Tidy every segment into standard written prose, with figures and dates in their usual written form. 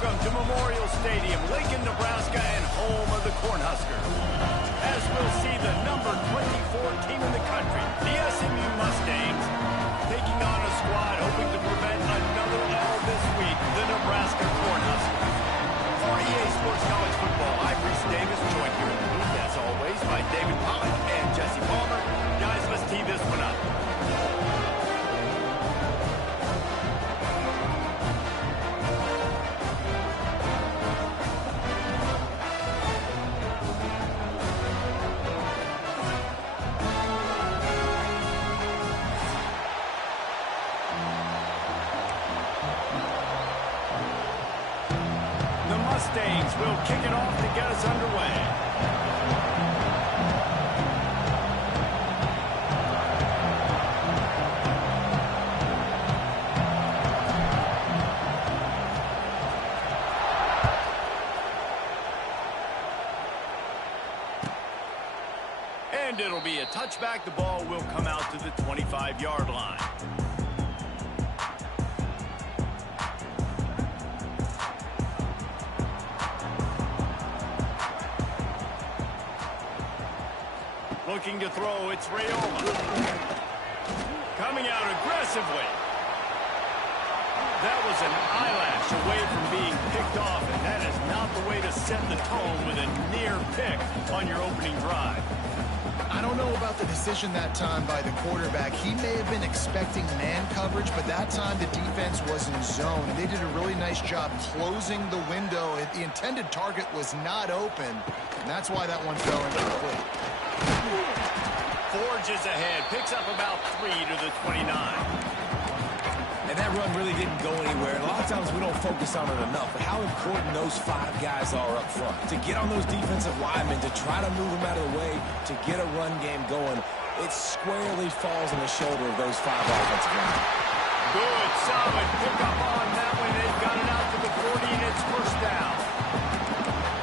Welcome to Memorial Stadium, Lincoln, Nebraska, and home of the Cornhuskers. As we'll see the number 24 team in the country, the SMU Mustangs, taking on a squad hoping to prevent another L this week, the Nebraska Cornhuskers. For EA Sports College Football, I'm Reese Davis, joined here in the booth, as always, by David Pollock and Jesse Palmer. Guys, let's tee this one up. Mustangs will kick it off to get us underway. And it'll be a touchback. The ball will come out to the 25-yard line. Looking to throw, it's Rayola. Coming out aggressively. That was an eyelash away from being picked off, and that is not the way to set the tone with a near pick on your opening drive. I don't know about the decision that time by the quarterback. He may have been expecting man coverage, but that time the defense was in zone, and they did a really nice job closing the window. The intended target was not open, and that's why that one fell incomplete. Forges ahead, picks up about 3 to the 29. And that run really didn't go anywhere. And a lot of times we don't focus on it enough, but how important those 5 guys are up front. To get on those defensive linemen, to try to move them out of the way, to get a run game going, it squarely falls on the shoulder of those 5 offensive linemen. Good, solid pickup on that one. They've got it out to the 40, and it's first down.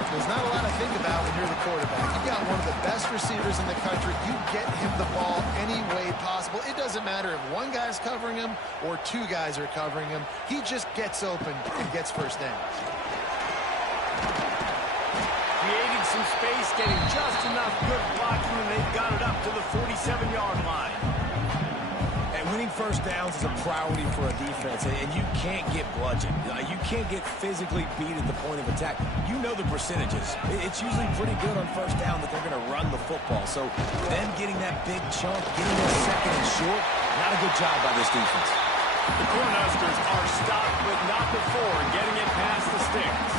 There's not a lot to think about when you're the quarterback. You got one of the best receivers in the country. You get him the ball any way possible. It doesn't matter if one guy's covering him or 2 guys are covering him. He just gets open and gets first down. Creating some space, getting just enough good blocking, and they've got it up to the 47-yard line. And winning first downs is a priority for a defense, and you can't get bludgeoned. You can't get physically beat at the point of attack. You know the percentages. It's usually pretty good on first down that they're going to run the football. So them getting that big chunk, getting that second and short, not a good job by this defense. The Cornhuskers are stopped, but not before getting it past the sticks.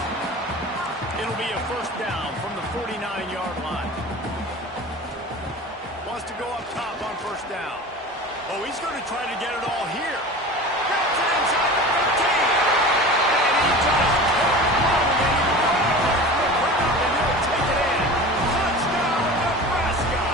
It'll be a first down from the 49-yard line. Wants to go up top on first down. Oh, he's going to try to get it all here. Gets it inside the 15. And he just kept running, and he runs from the ground, and he'll take it in. Touchdown, Nebraska.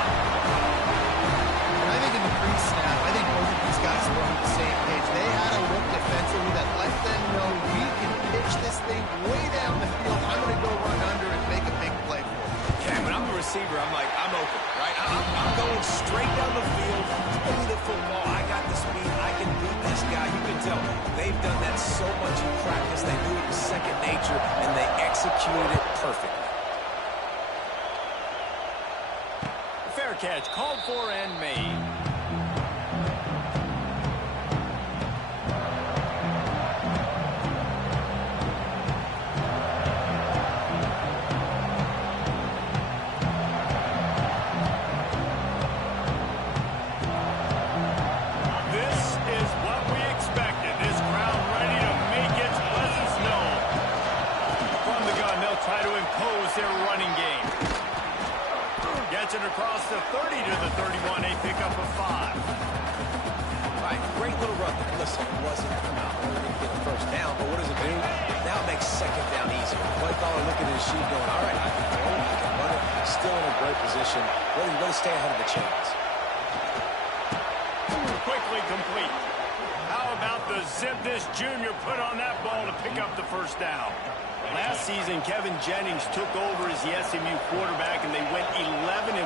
And I think in the pre-snap, I think both of these guys were on the same page. They had a look defensively that let them know we can pitch this thing way down the field. I'm going to go run under and make a big play for it. Yeah, when I'm a receiver, I'm like, I'm open, right? I'm going straight down the field, throw the football. I got the speed. I can beat this guy. You can tell they've done that so much in practice. They do it in second nature, and they executed it perfectly. Fair catch, called for and made. Try to impose their running game. Gets it across the 30 to the 31, a pickup of 5. Right, great little run there. Listen, it wasn't phenomenal to get a first down, but what does it do? Now it makes second down easier. Play caller looking at his sheet going, all right, I can throw it, I can run it. Still in a great position. Ready to stay ahead of the chains. Quickly complete. How about the zip this junior put on that ball to pick up the first down? Last season, Kevin Jennings took over as the SMU quarterback, and they went 11-1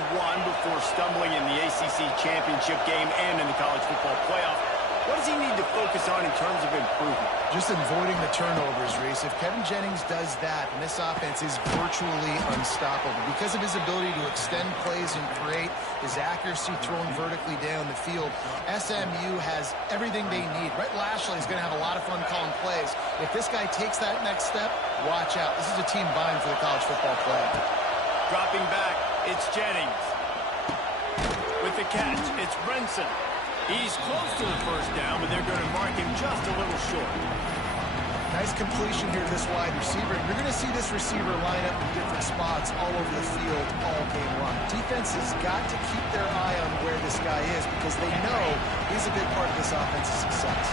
before stumbling in the ACC championship game and in the college football playoff. What does he need to focus on in terms of improvement? Just avoiding the turnovers, Reese. If Kevin Jennings does that, and this offense is virtually unstoppable because of his ability to extend plays and create, his accuracy throwing vertically down the field. SMU has everything they need. Brett Lashley is going to have a lot of fun calling plays. If this guy takes that next step, watch out. This is a team vying for the college football play. Dropping back, it's Jennings. With the catch, it's Brinson. He's close to the first down, but they're going to mark him just a little short. Nice completion here to this wide receiver. You're going to see this receiver line up in different spots all over the field all game long. Defense has got to keep their eye on where this guy is because they know he's a big part of this offense's success.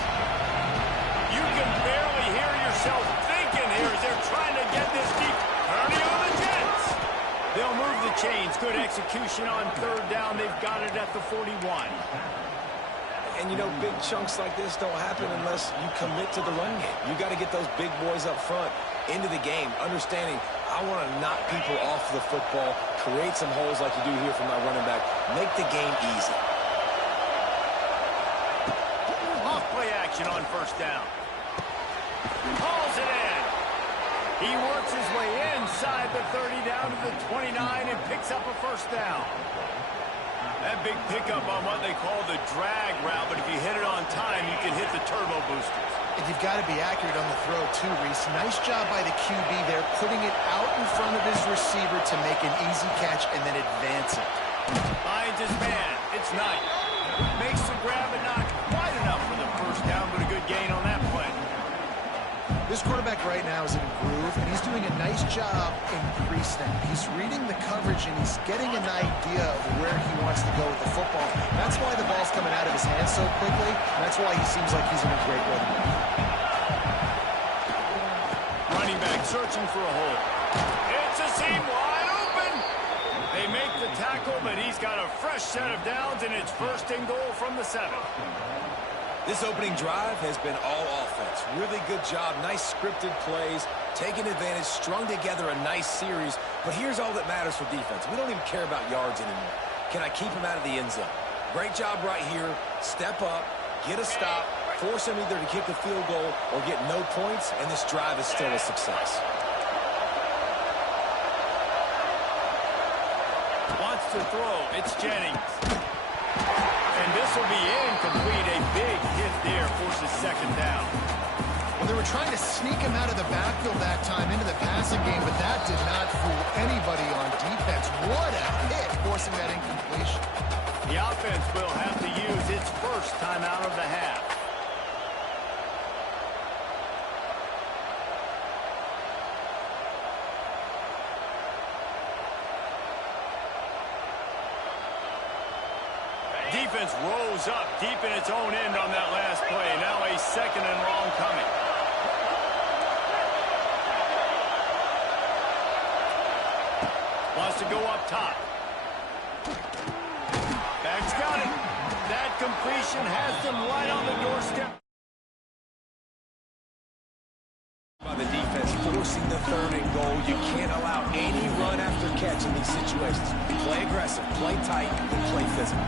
You can barely hear yourself thinking here as they're trying to get this deep. Turning on the Jets. They'll move the chains. Good execution on third down. They've got it at the 41. And, you know, big chunks like this don't happen unless you commit to the run game. You got to get those big boys up front into the game, understanding I want to knock people off the football, create some holes like you do here for my running back, make the game easy. Off play action on first down. Hauls it in. He works his way inside the 30 down to the 29 and picks up a first down. That big pickup on what they call the drag route, but if you hit it on time, you can hit the turbo boosters. And you've got to be accurate on the throw, too, Reese. Nice job by the QB there, putting it out in front of his receiver to make an easy catch and then advance it. Finds his man. It's Knight. Makes the grab and not quite enough for the first down, but a good gain on that play. This quarterback right now is in a groove, and he's doing a nice job in pre-snap. He's reading the coverage, and he's getting an idea of where he wants to go with the football. That's why the ball's coming out of his hands so quickly, and that's why he seems like he's in a great rhythm. Running back searching for a hole. It's a seam wide open. They make the tackle, but he's got a fresh set of downs, and it's first and goal from the 7. This opening drive has been all offense. Really good job, nice scripted plays, taking advantage, strung together a nice series. But here's all that matters for defense. We don't even care about yards anymore. Can I keep him out of the end zone? Great job right here. Step up, get a stop, force him either to kick a field goal or get no points, and this drive is still a success. Wants to throw. It's Jennings. And this will be incomplete. A big hit there forces second down. Well, they were trying to sneak him out of the backfield that time into the passing game, but that did not fool anybody on defense. What a hit, forcing that incompletion. The offense will have to use its first timeout of the half. Defense rose up deep in its own end on that last play. Now a second and long coming. Wants to go up top. Bag's got it. That completion has them right on the doorstep. By the defense forcing the third and goal. You can't allow any run after catch in these situations. Play aggressive, play tight, and play physical.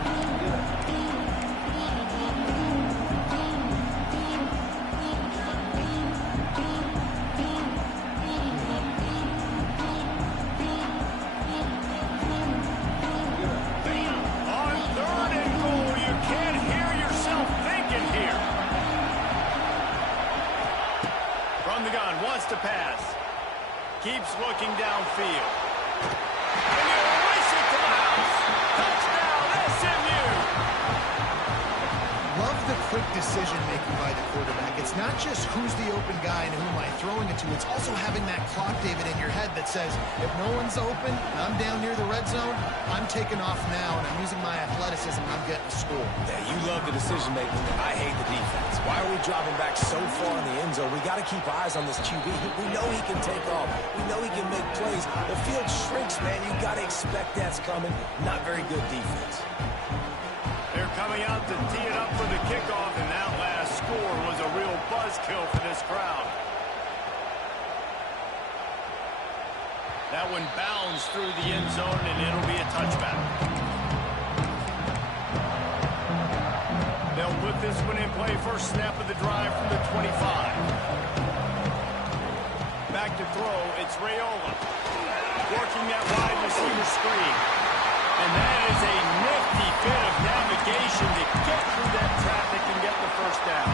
To pass. Keeps looking downfield. And he'll race it to the house. Touchdown, SMU! Love the quick decision-making by the quarterback. It's not just who's the open guy and who am I throwing it to. It's also having that clock, David, in your head that says, if no one's open and I'm down near the red zone, I'm taking off now and I'm using my athleticism and I'm getting a score. Yeah, you love the decision-making. I hate the defense. Why are we dropping back so far in the end zone? We got to keep eyes on this QB. We know he can take off. We know he can make plays. The field shrinks, man. You got to expect that's coming. Not very good defense. They're coming out to tee it up for the kickoff, and that last score was a real buzzkill for this crowd. That one bounds through the end zone, and it'll be a touchback. They'll put this one in play first snap of the drive from the 25. It's Raiola working that wide receiver screen. And that is a nifty bit of navigation to get through that traffic and get the first down.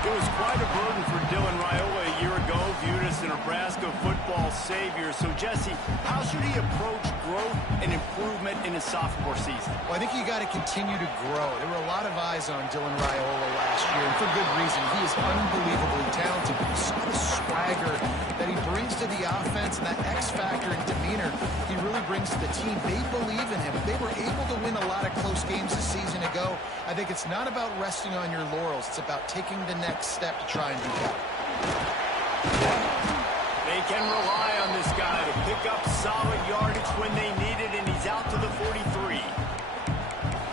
It was quite a burden for Dylan Raiola a year ago, viewed as the Nebraska football savior. So, Jesse, how should he approach growth and improvement in his sophomore season? Well, I think you got to continue to grow. There were a lot of eyes on Dylan Raiola last year, and for good reason. He is unbelievably talented. You saw the swagger that he brings to the offense and that X factor and demeanor he really brings to the team. They believe in him. They were able to win a lot of close games a season ago. I think it's not about resting on your laurels. It's about taking the next step to try and do that. They can rely on this guy to pick up solid yardage when they need it, and he's out to the 43.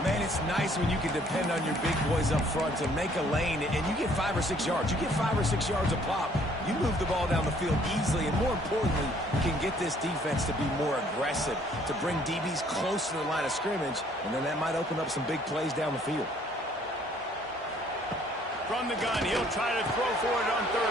Man, it's nice when you can depend on your big boys up front to make a lane, and you get 5 or 6 yards. You get 5 or 6 yards a pop. You move the ball down the field easily, and more importantly, you can get this defense to be more aggressive, to bring DBs close to the line of scrimmage, and then that might open up some big plays down the field. From the gun, he'll try to throw for it on third.